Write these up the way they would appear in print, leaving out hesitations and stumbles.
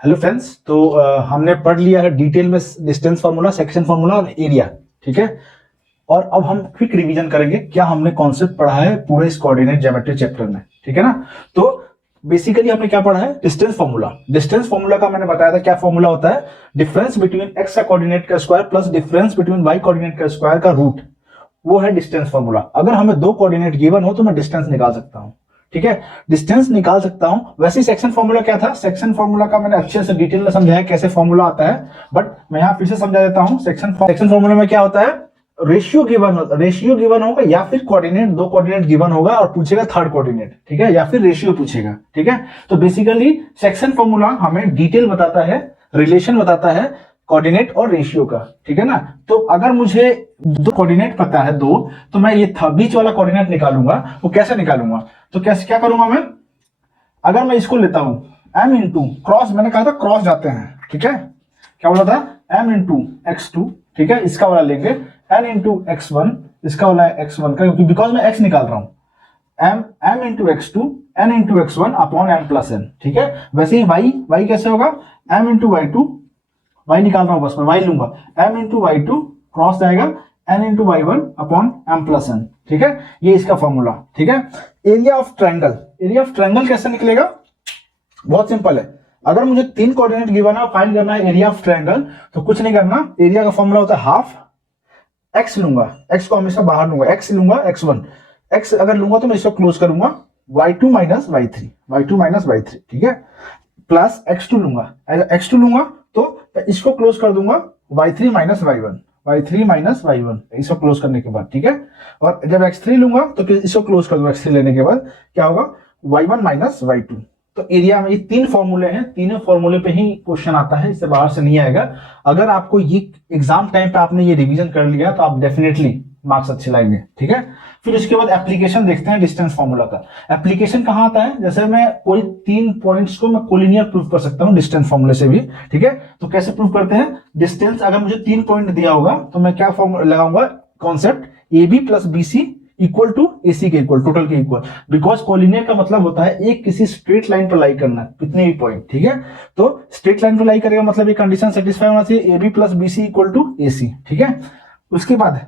Hello friends, तो हमने पढ़ लिया है डिटेल में डिस्टेंस फार्मूला, सेक्शन फार्मूला और एरिया। ठीक है, और अब हम क्विक रिवीजन करेंगे क्या हमने कॉन्सेप्ट पढ़ा है पूरे इस कोऑर्डिनेट ज्योमेट्री चैप्टर में। ठीक है ना। तो बेसिकली हमने क्या पढ़ा है, डिस्टेंस फार्मूला। डिस्टेंस फार्मूला का मैंने बताया था क्या फार्मूला होता है, डिफरेंस बिटवीन एक्स का कोऑर्डिनेट का square plus difference between Y coordinate का स्क्वायर का रूट, वो है डिस्टेंस फार्मूला। अगर हमें दो कोऑर्डिनेट गिवन हो तो मैं डिस्टेंस निकाल सकता हूं। ठीक है, डिस्टेंस निकाल सकता हूं। वैसे सेक्शन फार्मूला क्या था, सेक्शन फार्मूला का मैंने अच्छे से डिटेल में समझाया कैसे फार्मूला आता है, बट मैं यहां फिर से समझा देता हूं। सेक्शन फार्मूला में क्या होता है, रेशियो गिवन होगा या फिर कोऑर्डिनेट, दो कोऑर्डिनेट गिवन होगा और पूछेगा थर्ड कोऑर्डिनेट। ठीक है, या फिर रेशियो पूछेगा। ठीक है, तो बेसिकली सेक्शन फार्मूला हमें डिटेल बताता है, रिलेशन बताता है कोऑर्डिनेट और रेशियो का। ठीक है ना। तो अगर मुझे दो कोऑर्डिनेट पता है दो, तो मैं ये बीच वाला कोऑर्डिनेट निकालूंगा। वो कैसे निकालूंगा, तो कैसे क्या करूंगा मैं, अगर मैं इसको लेता हूं m इंटू क्रॉस, मैंने कहा था क्रॉस जाते हैं। ठीक है, क्या बोला था, m इंटू x2। ठीक है, इसका वाला लेंगे n इंटू x1, इसका वाला है x1 का, क्योंकि बिकॉज मैं x निकाल रहा हूं। m into x2 n into x1 upon m plus n। ठीक है, वैसे ही y कैसे होगा, m इंटू y2, y निकाल रहा हूं बस मैं y लूंगा, m इंटू y2 क्रॉस जाएगा n into y1 upon m plus n। ठीक है, ये इसका फॉर्मूला। ठीक है, एरिया ऑफ ट्रायंगल कैसे निकलेगा, बहुत सिंपल है। अगर मुझे तीन कोऑर्डिनेट गिवन है, फाइंड करना है एरिया ऑफ ट्रायंगल, तो कुछ नहीं करना, एरिया का फॉर्मूला होता है हाफ x लूंगा, x को हमेशा बाहर लूंगा, x लूंगा x1, x अगर लूंगा तो मैं इसको क्लोज करूंगा y2 माइनस y3, ठीक है, प्लस x2 लूंगा, x2 लूंगा तो इसको क्लोज कर दूंगा y3 माइनस y1, इसको क्लोज करने के बाद। ठीक है, और जब x3 लूंगा तो फिर इसको क्लोज कर दूंगा, x3 लेने के बाद क्या होगा, y1 माइनस y2। तो एरिया में ये तीन फॉर्मूले हैं, तीनों फॉर्मूले पे ही क्वेश्चन आता है, इससे बाहर से नहीं आएगा। अगर आपको ये एग्जाम टाइम पे आपने ये रिवीजन कर लिया तो आप डेफिनेटली मार्क्स अच्छे लाएंगे। ठीक है, फिर उसके बाद एप्लीकेशन देखते हैं डिस्टेंस फार्मूला का। एप्लीकेशन कहां आता है, जैसे मैं कोई तीन पॉइंट्स को मैं कोलिनियर प्रूव कर सकता हूं डिस्टेंस फार्मूले से भी। ठीक है, तो कैसे प्रूव करते हैं, डिस्टेंस अगर मुझे तीन पॉइंट दिया होगा तो मैं क्या फॉर्मूला लगाऊंगा, concept A B plus B C equal to AC के इक्वल, टोटल के इक्वल, बिकॉज कोलिनियर का मतलब होता है एक किसी स्ट्रेट लाइन पर लाई करना, कितने भी पॉइंट। ठीक है, तो स्ट्रेट लाइन पर लाई करेगा मतलब ये कंडीशन सेटिस्फाई होना चाहिए, A B plus B C equal to AC. ठीक है, उसके बाद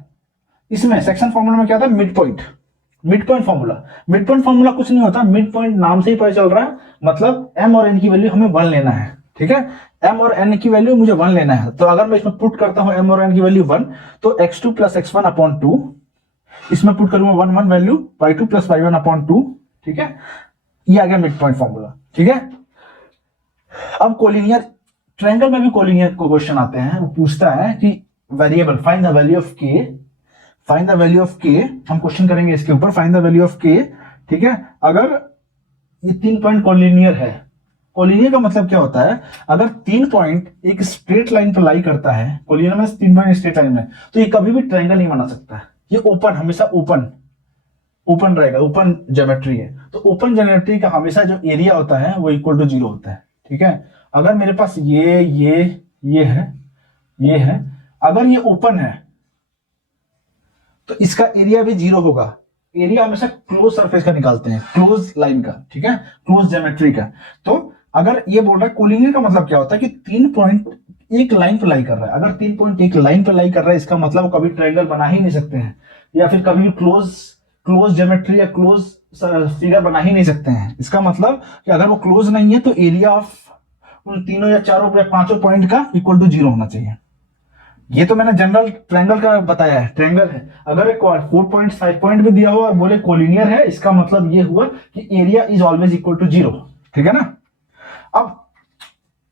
इसमें सेक्शन फॉर्मूला में क्या था, मिड पॉइंट फॉर्मूला कुछ नहीं होता, मिड पॉइंट नाम से ही पता चल रहा है, मतलब m और n की वैल्यू हमें 1 लेना है। ठीक है, m और n की वैल्यू मुझे 1 लेना है, तो अगर मैं इसमें पुट करता हूं m और n की वैल्यू 1, तो x2 प्लस x1 अपॉन 2, इसमें पुट करूंगा 1 value y2 plus y1 upon 2। ठीक है, ये आ गया मिड पॉइंट फॉर्मूला। ठीक है, अब कोलिनियर ट्रायंगल में भी कोलिनियर को क्वेश्चन आते हैं, वो पूछता है कि variable find the value of k, हम क्वेश्चन करेंगे इसके ऊपर, find the value of k। ठीक है, अगर ये तीन पॉइंट कोलिनियर है, कोलिनियर का मतलब क्या होता है, अगर तीन पॉइंट एक स्ट्रेट लाइन पर लाई करता है, कोलिनियर में तीन पॉइंट स्ट्रेट लाइन में, तो ये कभी भी ट्रायंगल नहीं बना सकता है, ये ओपन, हमेशा ओपन रहेगा, ओपन ज्योमेट्री है। तो ओपन ज्योमेट्री का हमेशा जो एरिया होता है वो इक्वल टू 0 होता है। ठीक है, अगर मेरे पास ये है, अगर ये ओपन है तो इसका एरिया भी 0 होगा। एरिया हमेशा क्लोज सरफेस का निकालते हैं, क्लोज लाइन का। ठीक है, क्लोज ज्योमेट्री का। तो अगर ये बोल रहा है कोलिनियर का मतलब क्या होता है कि तीन पॉइंट एक लाइन पर लाई कर रहा है, अगर तीन पॉइंट एक लाइन पर लाई कर रहा है, इसका मतलब वो कभी ट्रायंगल बना ही नहीं सकते हैं, या फिर कभी भी क्लोज ज्योमेट्री या क्लोज फिगर बना ही नहीं सकते हैं। इसका मतलब कि अगर वो क्लोज नहीं है तो एरिया ऑफ उन तीनों या चारों या पांचों पॉइंट का इक्वल टू 0 होना चाहिए। ये तो मैंने जनरल ट्रायंगल का बताया है, ट्रायंगल है। अगर एक 4 पॉइंट 5 पॉइंट भी दिया हुआ और बोले कोलिनियर है, इसका मतलब ये हुआ कि area is always equal to 0। ठीक है ना। अब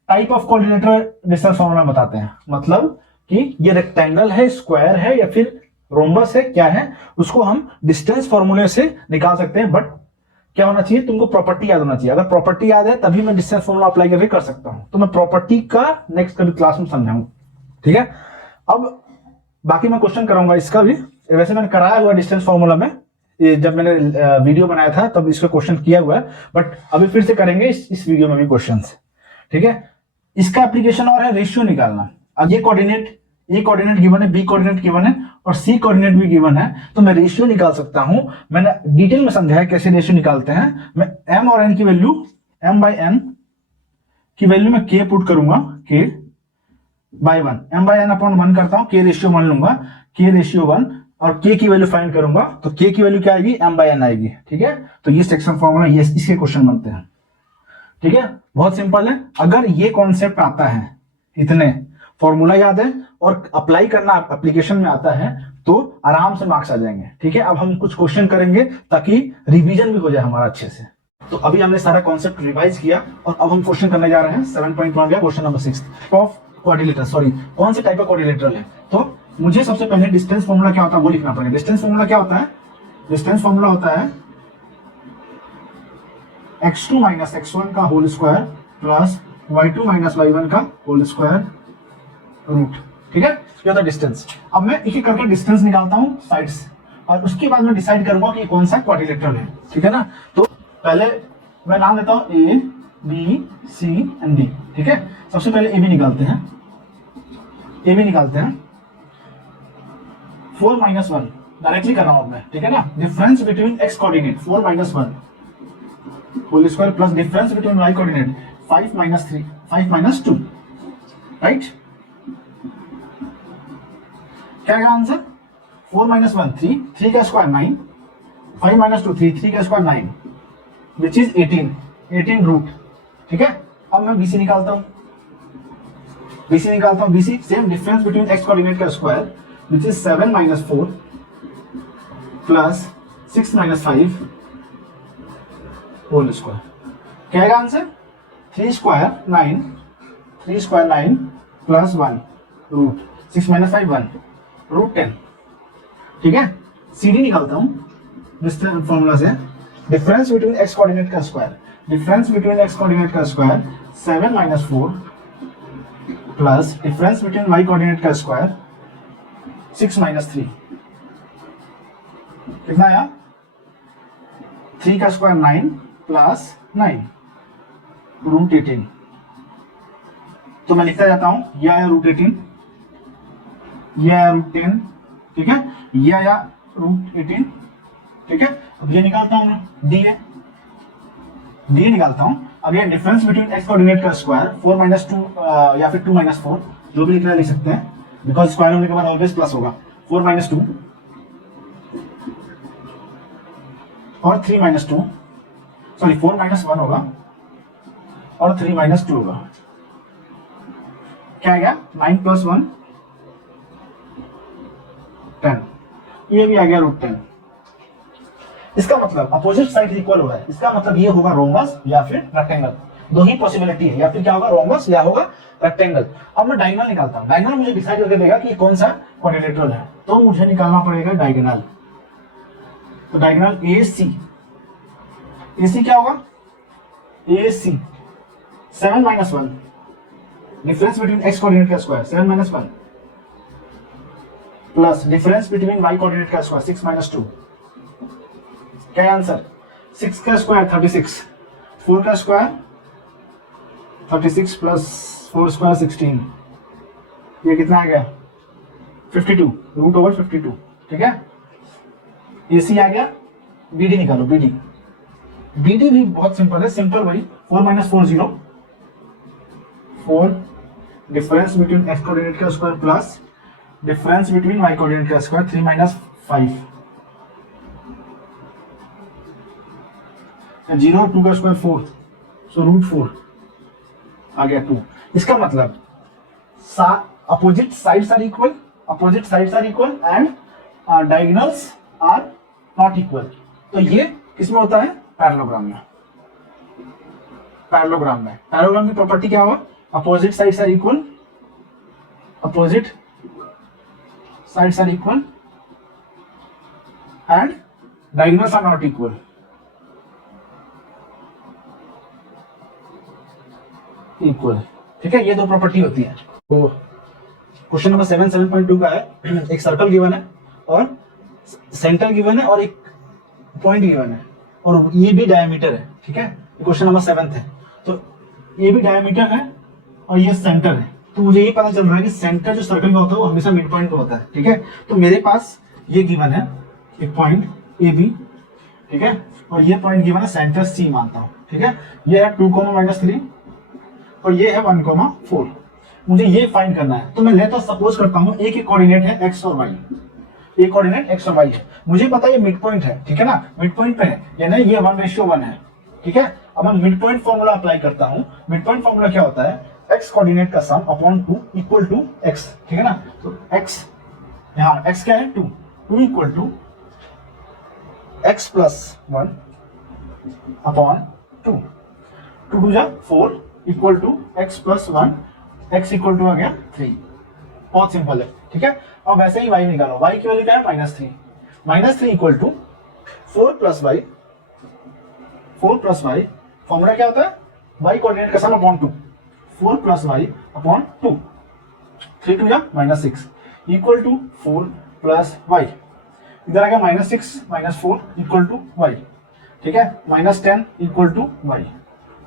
type of coordinator distance formula बताते हैं, मतलब कि ये रेक्टेंगल है, स्क्वायर है या फिर रोम्बस है, क्या है, उसको हम डिस्टेंस फार्मूले से निकाल सकते हैं। बट क्या होना चाहिए, तुमको प्रॉपर्टी याद होना चाहिए। अगर प्रॉपर्टी याद है तभी मैं डिस्टेंस फार्मूला अप्लाई करके कर सकता हूं। तो मैं प्रॉपर्टी का नेक्स्ट कभी क्लास में समझाऊंगा। ठीक है, अब बाकी मैं क्वेश्चन कराऊंगा इसका भी, वैसे मैंने कराया हुआ डिस्टेंस फार्मूला में, ये जब मैंने वीडियो बनाया था तब इसका क्वेश्चन किया हुआ है, बट अभी फिर से करेंगे इस वीडियो में भी क्वेश्चन। ठीक है, इसका एप्लीकेशन और है रेशियो निकालना। अब ये कोऑर्डिनेट गिवन है, बी कोऑर्डिनेट गिवन है और सी कोऑर्डिनेट भी गिवन है, तो मैं रेशियो निकाल सकता हूं। मैंने डिटेल में समझाया कैसे रेशियो निकालते हैं। मैं m और n की वैल्यू m/n की वैल्यू मैं k पुट करूंगा, k बाय 1, m/n/1 करता हूं, k रेशियो 1 लूंगा, k रेशियो 1, और k की वैल्यू फाइंड करूंगा तो k की वैल्यू क्या आएगी, m/n आएगी। ठीक है, तो ये सेक्शन फॉर्मूला, ये इसके क्वेश्चन बनते हैं। ठीक है, बहुत सिंपल है। अगर ये कॉन्सेप्ट आता है, इतने फॉर्मूला याद है और अप्लाई करना एप्लीकेशन में आता है, तो आराम से मार्क्स आ जाएंगे। ठीक है, अब हम कुछ क्वेश्चन करेंगे ताकि रिवीजन भी हो जाए हमारा अच्छे से। तो अभी हमने सारा कॉन्सेप्ट रिवाइज किया और अब हम क्वेश्चन करने जा रहे हैं 7.1 का question number 6 of quadrilateral. Sorry, कौन से टाइप का क्वाड्रिलेटरल है? तो मुझे सबसे पहले डिस्टेंस फॉर्मूला क्या होता है वो लिखना पड़ेगा। डिस्टेंस फॉर्मूला क्या होता है? डिस्टेंस फॉर्मूला होता है x2 माइनस x1 का whole square plus y2 minus y1 का होल स्क्वायर रूट। ठीक है, ये होता है डिस्टेंस। अब मैं एक एक करके डिस्टेंस निकालता हूं साइड्स, और उसके बाद मैं डिसाइड करूंगा कि कौन सा क्वाड्रिलेटरल है। ठीक है ना, तो पहले मैं नाम देता हूं A B C and D. ठीक है, सबसे पहले ए बी निकालते हैं। ए बी निकालते हैं 4 माइनस 1 डायरेक्टली कर रहा हूं मैं। ठीक है ना, difference between X coordinate 4 minus 1 whole square plus difference between Y coordinate 5 minus 3 5 minus 2। Right, क्या है आंसर? 4 माइनस 1 3, 3 का स्क्वायर 9, 5 माइनस 2 3, 3 का स्क्वायर 9, विच इज 18 रूट। ठीक है, अब मैं बीसी निकालता हूं। BC same difference between X coordinate का square which is 7 minus 4 plus 6 minus 5 whole square. क्या है answer? 3 square 9 plus 1 root 6 minus 5 1 root 10। ठीक है, सी डी निकालता हूं डिस्टेंस फॉर्मूला से। डिफरेंस बिटवीन एक्स कोऑर्डिनेट का square 7 minus 4 plus difference between Y coordinate का स्क्वायर 6 माइनस 3। कितना आया? 3 का स्क्वायर 9 प्लस 9 रूट 18। तो मैं लिखता जाता हूं, यह आया रूट 18, यह आया रूट 10। ठीक है, यह आया रूट 18। ठीक है, अब ये निकालता हूं मैं, डी निकालता हूं। अब ये डिफरेंस बिटवीन एक्स कोऑर्डिनेट का स्क्वायर 4 माइनस 2 या फिर 2 माइनस 4, जो भी लिखना लिख सकते हैं, बिकॉज स्क्वायर होने के बाद ऑलवेज प्लस होगा। 4 माइनस 2 और 3 माइनस 2, सॉरी 4 माइनस 1 होगा और 3 माइनस 2 होगा। क्या आ गया? 9 प्लस 1 10, ये भी आ गया रूट 10। इसका मतलब अपोजिट साइड इक्वल हो रहा है, इसका मतलब ये होगा रोम्बस या फिर रेक्टेंगल। दो ही पॉसिबिलिटी है, या फिर क्या होगा, रोम्बस या होगा रेक्टेंगल। अब मैं डायगोनल निकालता हूं। डायगोनल मुझे डिसाइड करके देगा कि कौन सा क्वाड्रिलेटरल है, तो मुझे निकालना पड़ेगा डायगोनल। तो डायगोनल ए सी क्या होगा? A C 7 minus 1 difference between X coordinate का square 7 minus 1 plus difference between Y coordinate का स्क्वायर 6 माइनस 2। क्या है आंसर? 6 का स्क्वायर 36, 4 का स्क्वायर 36 प्लस 4 स्क्वायर 16, ये कितना आ गया? 52 रूट ओवर 52। ठीक है, ए सी आ गया। बी डी निकालो, बी डी भी बहुत सिंपल है, सिंपल वही 4 minus 4 0, 4 difference between X coordinate का square plus difference between Y coordinate का स्क्वायर 3 माइनस 5, 0 2 का स्क्वायर 4, सो रूट 4 आ गया 2। इसका मतलब opposite sides are equal and diagonals are not equal. तो ये किसमें होता है? पैरेललोग्राम में। पैरेललोग्राम की प्रॉपर्टी क्या होगा? Opposite sides are equal and diagonals are not equal. ठीक है, ये दो प्रॉपर्टी होती है। तो क्वेश्चन नंबर 7.2 का है, एक सर्कल गिवन है और सेंटर गिवन है और एक पॉइंट गिवन है और ये भी डायमीटर है। ठीक है, क्वेश्चन नंबर 7 है, तो ये भी डायमीटर है और ये सेंटर है। तो मुझे ये पता चल रहा है कि सेंटर जो सर्कल का होता है वो हमेशा मिड पॉइंट पे होता है। ठीक है, तो मेरे पास ये गिवन है एक पॉइंट ए बी। ठीक है, और ये पॉइंट गिवन है सेंटर सी मानता हूं। ठीक है, ये है 2, -3 और ये है 1,4। मुझे ये फाइंड करना है। तो मैं लेता सपोज करता हूँ एक ही कोऑर्डिनेट है एक्स और वाई, एक कोऑर्डिनेट एक्स और वाई है। मुझे पता है ये मिड पॉइंट है, ठीक है ना, मिड पॉइंट पे है, यानी ये 1:1 है, ठीक है। अब मैं मिड पॉइंट फॉर्मूला अप्लाई करता हूँ। मिड पॉइंट फॉर्मूला क्या होता है, एक्स कोऑर्डिनेट का sum upon 2 equal to X, ठीक है ना। तो एक्स, यहाँ एक्स क्या है 2, 2 equal to X plus 1 upon 2, 2 2 जा 4 equal to X plus 1, X equal to आ गया 3। बहुत सिंपल है, ठीक है। अब वैसे ही y निकालो, y की वैल्यू क्या है -3, -3 equal to 4 plus Y, 4 plus Y formula क्या होता है, y कोऑर्डिनेट का sum upon 2, 4 plus Y upon 2, 3 2 जा -6 इक्वल टू 4 प्लस वाई, इधर आ गया -6 -4 इक्वल टू वाई, ठीक है, -10 इक्वल टू वाई।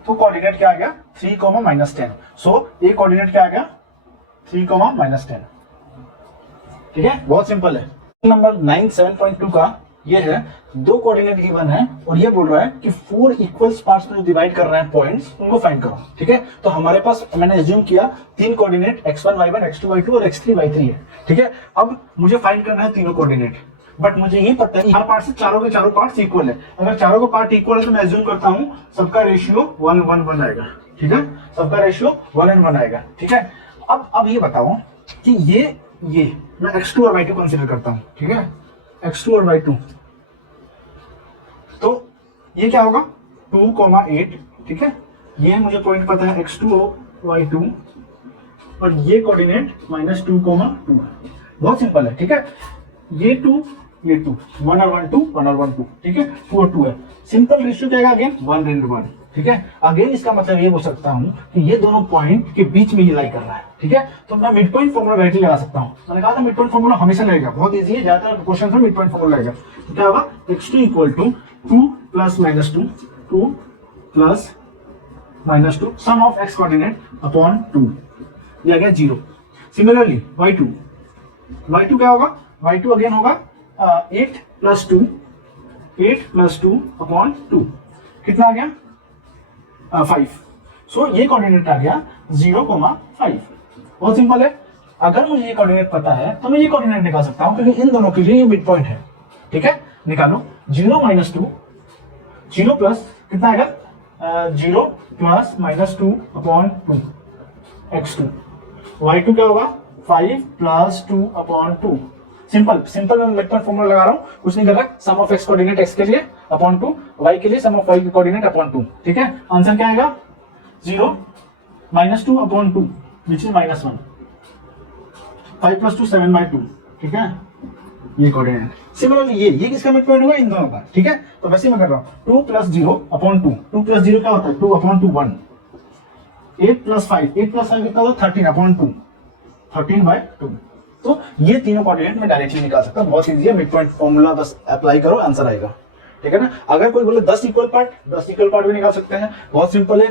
तो कोऑर्डिनेट क्या आ गया 3, -10। सो ये कोऑर्डिनेट क्या आ गया 3, -10, ठीक है। बहुत सिंपल है। नंबर 9 7.2 का ये है, दो कोऑर्डिनेट गिवन है और ये बोल रहा है कि 4 इक्वल्स पार्ट्स में जो डिवाइड कर रहे हैं पॉइंट्स, उनको फाइंड करो, ठीक है। तो हमारे पास मैंने एज्यूम किया 3 coordinate x1 y1 x2 y2 और x3 y3 है, ठीक है। अब मुझे फाइंड करना है तीनों कोऑर्डिनेट, बट मुझे ये पता है हर पार्ट से चारों के चारों पार्ट्स इक्वल है। अगर चारों का पार्ट इक्वल है तो मैं एज्यूम करता हूं सबका रेशियो 1:1 आएगा, ठीक है, सबका रेशियो 1:1 आएगा, ठीक है। अब ये बताओ कि ये मैं x2 और y2 कंसीडर करता हूं, ठीक है, x2 और y2, तो ये क्या होगा 2,8, ठीक है। ये मुझे पॉइंट पता है x2 और y2, और ये कोऑर्डिनेट -2,2, बहुत सिंपल है, ठीक है। ये 2 ये 2, 1 और 1 2, 1 और 1 2, ठीक है, 2 और 2 है। सिंपल रेशियो क्या है अगेन 1:1, ठीक है। अगेन इसका मतलब ये बोल सकता हूं कि ये दोनों पॉइंट के बीच में ये लाई कर रहा है, ठीक है। तो मैं मिड पॉइंट फॉर्मूला डायरेक्टली लगा सकता हूं। मैंने कहा था मिड पॉइंट फॉर्मूला हमेशा लगेगा, बहुत इजी है, ज्यादातर क्वेश्चन में मिड पॉइंट फॉर्मूला लगेगा। तो क्या होगा x2 equal to 2 plus -2, 2 plus -2 sum of x coordinate upon 2, ये आ गया 0। सिमिलरली y2 क्या होगा, y2 अगेन होगा 8 प्लस 2 अपॉन 2, कितना आ गया 5। सो ये कोऑर्डिनेट आ गया 0,5। बहुत सिंपल है। अगर मुझे ये कोऑर्डिनेट पता है तो मैं ये कोऑर्डिनेट निकाल सकता हूं, क्योंकि इन दोनों के लिए ये मिड पॉइंट है, ठीक है। निकालो 0 -2, 0 प्लस कितना आएगा 0 प्लस -2 अपॉन 2 x2, y2 क्या होगा 5 प्लस 2 अपॉन 2। सिंपल मैं मिड पॉइंट फॉर्मूला लगा रहा हूं, कुछ नहीं कर रहा। सम ऑफ x कोऑर्डिनेट x के लिए अपॉन 2, y के लिए सम ऑफ y कोऑर्डिनेट अपॉन 2, ठीक है। आंसर क्या आएगा 0 -2 अपॉन 2 विच इज -1, 5 प्लस 2 7/2, ठीक है, ये कोऑर्डिनेट। सिमिलरली ये किसका मिड पॉइंट होगा, इन दोनों का, ठीक है। तो वैसे मैं कर रहा हूं 2 प्लस 0 अपॉन 2, 2 प्लस 0 क्या होता है 2 अपॉन 2 1, 8 प्लस 5 कितना होता है 13 अपॉन 2, 13/2। तो ये तीनों कोऑर्डिनेट में डायरेक्टली निकाल सकता हूं, बहुत इजी है। मिड पॉइंट फॉर्मूला बस अप्लाई करो, आंसर आएगा, ठीक है ना। अगर कोई बोले 10 इक्वल पार्ट भी निकाल सकते हैं, बहुत सिंपल है।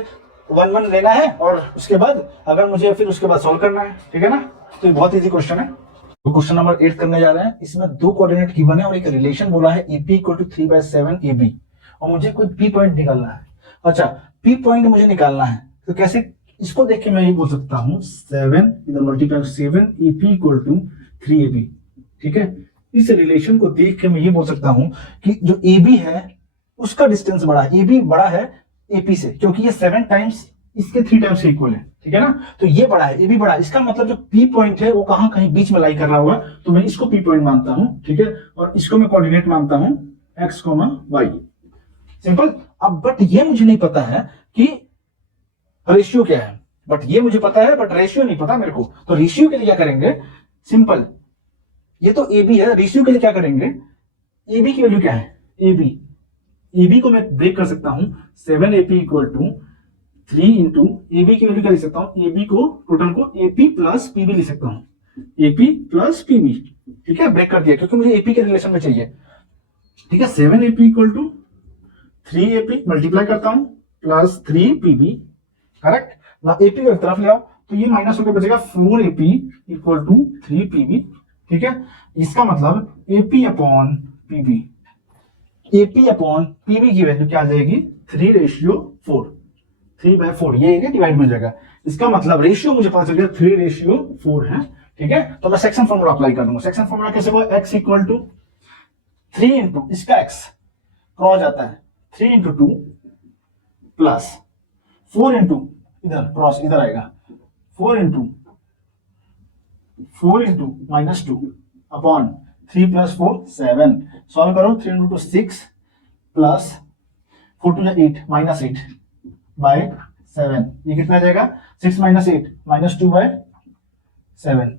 1 लेना है और उसके बाद अगर मुझे फिर उसके बाद सॉल्व करना है, ठीक है ना। तो ये बहुत इजी क्वेश्चन है। तो क्वेश्चन नंबर 8 करने जा रहे हैं। इसमें दो कोऑर्डिनेट गिवन है और एक रिलेशन बोला है EP = 3/7 AB, और मुझे कोई P पॉइंट निकालना है। अच्छा, P पॉइंट मुझे निकालना है तो कैसे, इसको देख के मैं ये बोल सकता हूं 7 इधर मल्टीप्लाई 7 EP = 3AB, ठीक है। इस रिलेशन को देख के मैं ये बोल सकता हूं कि जो AB है उसका डिस्टेंस बड़ा है, AB बड़ा है AP से, क्योंकि ये 7 टाइम्स इसके 3 टाइम्स के इक्वल है, ठीक है ना। तो ये बड़ा है, AB बड़ा है, इसका मतलब जो P पॉइंट है वो कहीं बीच में लाई कर रहा होगा, तो मैं इसको P पॉइंट मानता हूं, ठीक है। और इसको मैं कोऑर्डिनेट मानता हूं x, y। सिंपल। अब बट ये मुझे नहीं पता है कि रेशियो क्या है, बट ये मुझे पता है, बट रेशियो नहीं पता मेरे को। तो रेशियो के लिए क्या करेंगे, सिंपल, ये तो AB है, रेशियो के लिए क्या करेंगे, AB की वैल्यू क्या है, AB को मैं ब्रेक कर सकता हूं 7AP = 3 इंटू AB की वैल्यू क्या लिख सकता हूं, AB को टोटल को AP प्लस PB लिख सकता हूं, AP प्लस PB, ठीक है। ब्रेक कर दिया क्योंकि मुझे AP के रिलेशन में चाहिए, ठीक है। 7AP = 3AP मल्टीप्लाई करता हूं प्लस 3PB, करेक्ट ना। AP को एक तरफ ले आओ तो ये माइनस होकर बचेगा 4AP = 3PB, ठीक है। इसका मतलब AP upon PB, AP upon PB की वैल्यू क्या आ जाएगी 3:4, 3/4 ये एरिया डिवाइड में जाएगा। इसका मतलब रेशियो मुझे पता चल गया 3:4 है, ठीक है। तो मैं सेक्शन फॉर्मूला अप्लाई कर दूंगा। सेक्शन फॉर्मूला कैसे हुआ, x इक्वल टू 3 इंटू इसका x क्रॉस जाता है 3 इंटू 2 प्लस 4 इंटू इधर क्रॉस इधर आएगा 4 इंटू -2 अपॉन 3 + 4 7। सॉल्व करो 3 इंटू 6 प्लस 4 टू 8 -8 बाय 7। ये कितना आ जाएगा 6 - 8 -2 बाय 7।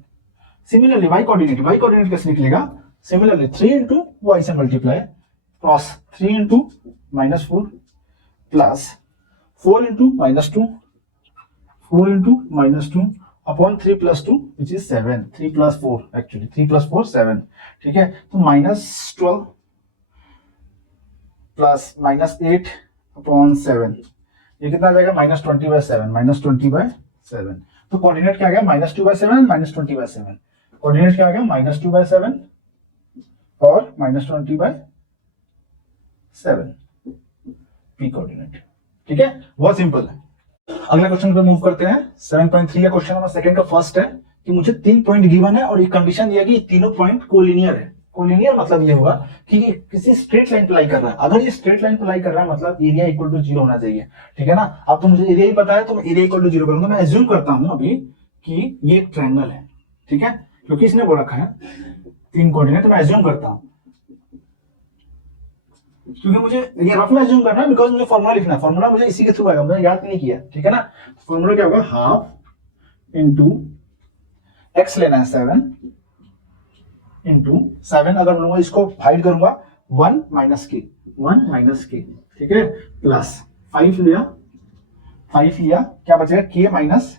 सिमिलरली y कोऑर्डिनेट कैसे निकलेगा, सिमिलरली 3 इंटू y से multiply cross 3 into -4 plus 4 into -2 upon 3 + 2 which is 7। 3 + 4 actually 3 + 4 7, ठीक है। तो -12 प्लस -8 अपॉन 7 ये कितना आ जाएगा -20/7 तो कोऑर्डिनेट क्या आ गया -2/7 -20/7। कोऑर्डिनेट क्या आ गया -2/7 और -20/7 पी कोऑर्डिनेट, ठीक है। बहुत सिंपल है। अगले क्वेश्चन पे मूव करते हैं। 7.3 का क्वेश्चन नंबर सेकंड का फर्स्ट है कि मुझे 3 पॉइंट गिवन है और एक कंडीशन दिया कि तीनों पॉइंट कोलिनियर है। कोलिनियर मतलब ये हुआ कि ये किसी स्ट्रेट लाइन पे लाई कर रहा है। अगर ये स्ट्रेट लाइन पे लाई कर रहा है मतलब एरिया इक्वल टू 0 होना चाहिए, ठीक है ना। अब तो मुझे एरिया ही पता है तो मैं एरिया इक्वल टू 0 करूंगा। मैं एज्यूम करता हूं अभी कि ये एक ट्रायंगल है, ठीक है, क्योंकि इसने बोल रखा है 3 कोऑर्डिनेट, तो मैं एज्यूम करता हूं क्योंकि मुझे ये रफ में एज्यूम करना है बिकॉज मुझे फॉर्मूला लिखना है। फॉर्मूला मुझे इसी के थ्रू आएगा, मैंने याद नहीं किया, ठीक है ना। फॉर्मूला क्या होगा, हाफ इंटू एक्स लेना है 7 इंटू 7 अगर लूंगा इसको हाइड करूंगा 1 - k, ठीक है, प्लस 5 लिया क्या बचेगा k माइनस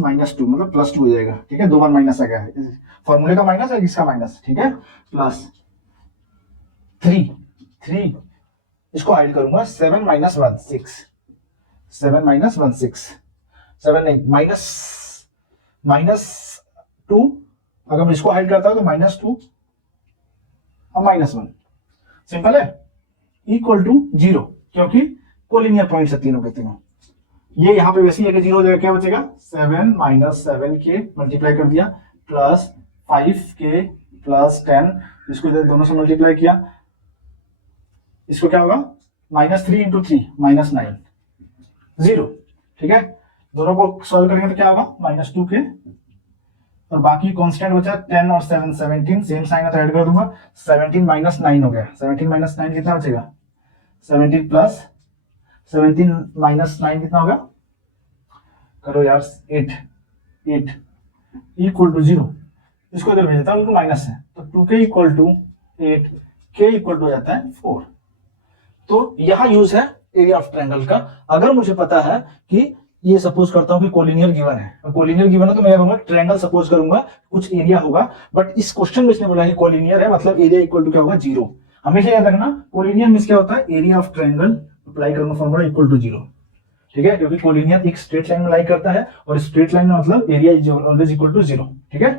-2 मतलब +2 हो जाएगा, ठीक है। 2 बार माइनस आ गया है, फॉर्मूले का माइनस है इसका माइनस, ठीक है, प्लस 3 इसको हाइड करूंगा 7 - 1 6 7 नहीं -2 अगर मैं इसको हाइड करता हूं तो -2 और -1 सिंपल है इक्वल टू 0 क्योंकि कोलिनियर पॉइंट्स है तीनों के तीनों। ये यहां पे वैसे ही है 0 हो जाएगा, क्या बचेगा 7 - 7k मल्टीप्लाई कर दिया प्लस 5k प्लस 10 इसको इधर दोनों से मल्टीप्लाई किया, इसको क्या होगा -3 × 3 -9 0, ठीक है। दोनों को सॉल्व करेंगे तो क्या होगा -2k और बाकी कांस्टेंट बचा 10 और 7 17 सेम साइन है तो ऐड कर दूंगा 17 - 9 हो गया। 17 - 9 कितना बचेगा 17 प्लस 17 - 9 कितना होगा करो यार 8 इक्वल टू 0। इसको इधर भेज देता हूं माइनस है तो 2k equal to 8 k equal to हो जाता है 4। तो यहां यूज है एरिया ऑफ ट्रायंगल का। अगर मुझे पता है कि ये सपोज करता हूं कि कोलिनियर गिवन है, कोलिनियर गिवन है तो मैं क्या करूंगा ट्रायंगल सपोज करूंगा, कुछ एरिया होगा, बट इस क्वेश्चन में इसने बोला कि कोलिनियर है मतलब एरिया इक्वल टू क्या होगा 0। हमेशा याद रखना कोलिनियर मींस क्या होता है एरिया ऑफ ट्रायंगल अप्लाई करूंगा फॉर्मूला इक्वल टू 0, ठीक है, क्योंकि कोलिनियर एक स्ट्रेट लाइन में लाई करता है और स्ट्रेट लाइन में मतलब area is always equal to 0, ठीक है।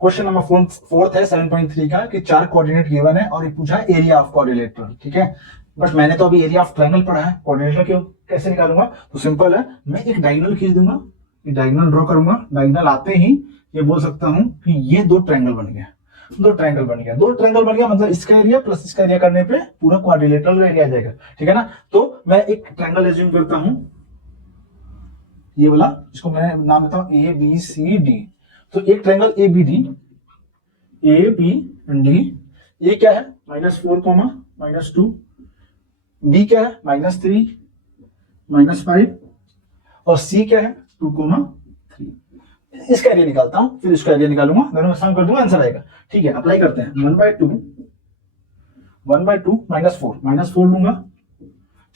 क्वेश्चन नंबर 4 है 7.3 का कि 4 कोऑर्डिनेट गिवन है और ये पूछा है एरिया ऑफ कोऑर्डिनेटर, ठीक है। बट मैंने तो अभी एरिया ऑफ ट्रायंगल पढ़ा है, कोऑर्डिनेटर क्यों कैसे निकालूंगा, तो सिंपल है मैं एक डायगोनल खींच दूंगा, ये डायगोनल ड्रॉ करूंगा, डायगोनल आते ही ये बोल सकता हूं कि ये 2 ट्रायंगल बन गया, 2 ट्रायंगल बन गया मतलब इसका एरिया प्लस इसका एरिया करने पे पूरा क्वाड्रिलेटरल एरिया आ जाएगा, ठीक है ना। तो मैं एक ट्रायंगल एज्यूम करता हूं ये वाला, इसको मैं नाम देता हूं ABCD। तो एक ट्रायंगल ABD ये क्या है -4, -2, B क्या है -3, -5 और C क्या है 2, 3। इसका एरिया निकालता हूं फिर इसका एरिया निकालूंगा, दोनों में सम कर दूंगा आंसर आएगा, ठीक है। अप्लाई करते हैं 1/2 -4 लूंगा,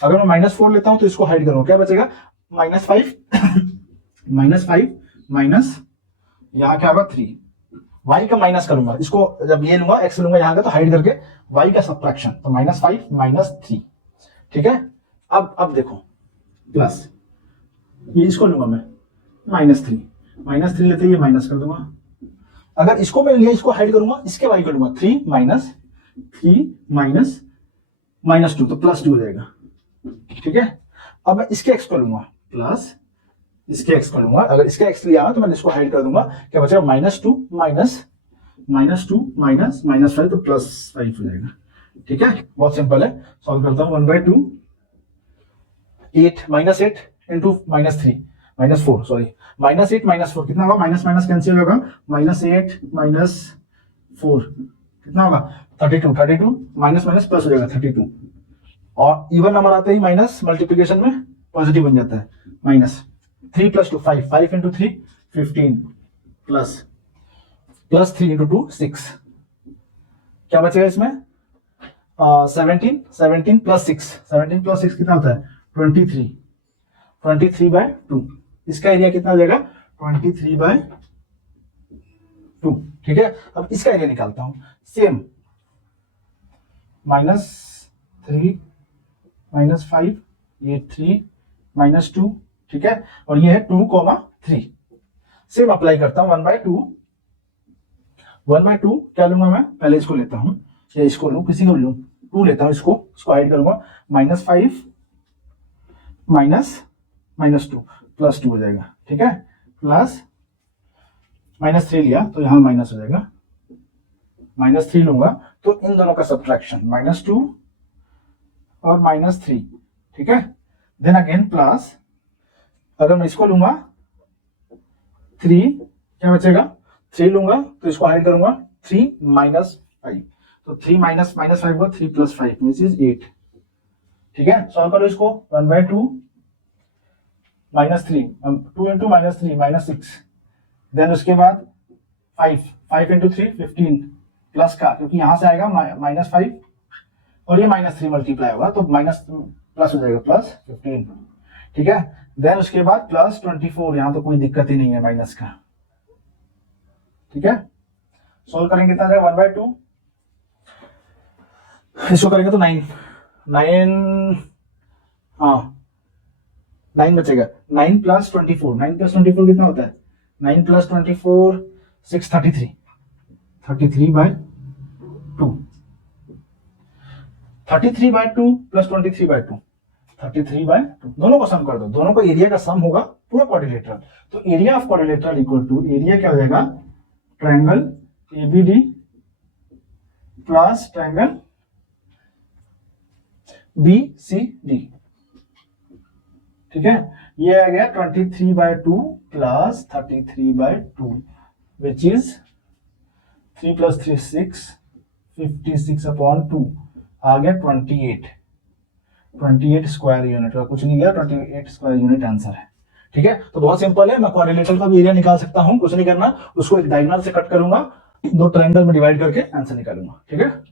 अगर मैं -4 लेता हूं तो इसको हाइड करूंगा क्या बचेगा -5 माइनस यहां क्या होगा 3 y का माइनस करूंगा, इसको जब ये लूंगा x लूंगा यहां का तो हाइड करके y का सब्ट्रैक्शन तो -5 - 3, ठीक है। अब देखो प्लस ये इसको लूंगा मैं -3 लेते ये माइनस कर दूंगा, अगर इसको मैं लिया इसको हाइड करूंगा इसके y को लूंगा 3 - -2 तो +2 हो जाएगा, ठीक है। अब मैं इसके एक्स को लूंगा प्लस इसके एक्स को लूंगा, अगर इसके एक्स लिया तो मैं इसको हाइड कर दूंगा, क्या बचेगा -2 -2 -5 तो +5 हो जाएगा। ठीक है, बहुत सिंपल है, सॉल्व करता हूं। 1/2 8 -8 इंटू -3 -4 सॉरी -8 -4 कितना होगा, माइनस माइनस कैंसिल होगा, -8 -4 कितना होगा 32 माइनस माइनस प्लस हो जाएगा 32, और इवन नंबर आते ही माइनस मल्टीप्लीकेशन में पॉजिटिव बन जाता है। -3 + 2 5 इंटू 3 15 प्लस 3 इंटू 2 6, क्या बचेगा इसमें 17 + 6 कितना होता है 23/2, इसका एरिया कितना हो जाएगा 23/2। ठीक है, अब इसका एरिया निकालता हूं, सेम -3 -5 ये 3 -2, ठीक है, और ये है 2,3, सेम अप्लाई करता हूं 1/2 क्या लूंगा मैं, पहले इसको लेता हूं या इसको लूं, किसी को लूं, 2 लेता हूं, इसको ऐड करूंगा, -5 -2 +2 हो जाएगा। ठीक है, प्लस -3 लिया तो यहां माइनस हो जाएगा, -3 लूंगा तो इन दोनों का सब्ट्रैक्शन -2 और -3। ठीक है, देन अगेन प्लस, अगर मैं इसको लूंगा 3 क्या बचेगा, 3 लूंगा तो इसको हाइड करूंगा, 3 -5 तो 3 -5 हुआ, 3 + 5 विच इज 8। ठीक है, सॉल्व करो इसको, 1/2 -3 2 इंटू -3 -6, देन उसके बाद 5 इंटू 3 15 प्लस का, क्योंकि यहां से आएगा -5 और ये -3 मल्टीप्लाई होगा तो माइनस प्लस हो जाएगा +15। ठीक है, देन उसके बाद +24, यहां तो कोई दिक्कत ही नहीं है माइनस का। ठीक है, सोल्व करेंगे कितना जाएगा 1/2, इसको करेंगे तो 9 बचेगा, 9 + 24 कितना होता है, 9 + 24 6 33/2 33/2 + 23/2 33/2, दोनों को सम कर दो, दोनों का एरिया का सम होगा पूरा क्वाड्रिलेटरल, तो area of quadrilateral equal to area क्या हो जाएगा, triangle ABD plus triangle BCD। ठीक है, ये आ गया 23/2 + 33/2 विच इज 3 + 3 6 56/2 आ गया 28 स्क्वायर यूनिट का, कुछ नहीं गया, 28 स्क्वायर यूनिट आंसर है। ठीक है, तो बहुत सिंपल है, मैं क्वाड्रिलेटरल का भी एरिया निकाल सकता हूं, कुछ नहीं करना, उसको एक डायगोनल से कट करूंगा, 2 ट्रायंगल में डिवाइड करके आंसर निकालूंगा। ठीक है।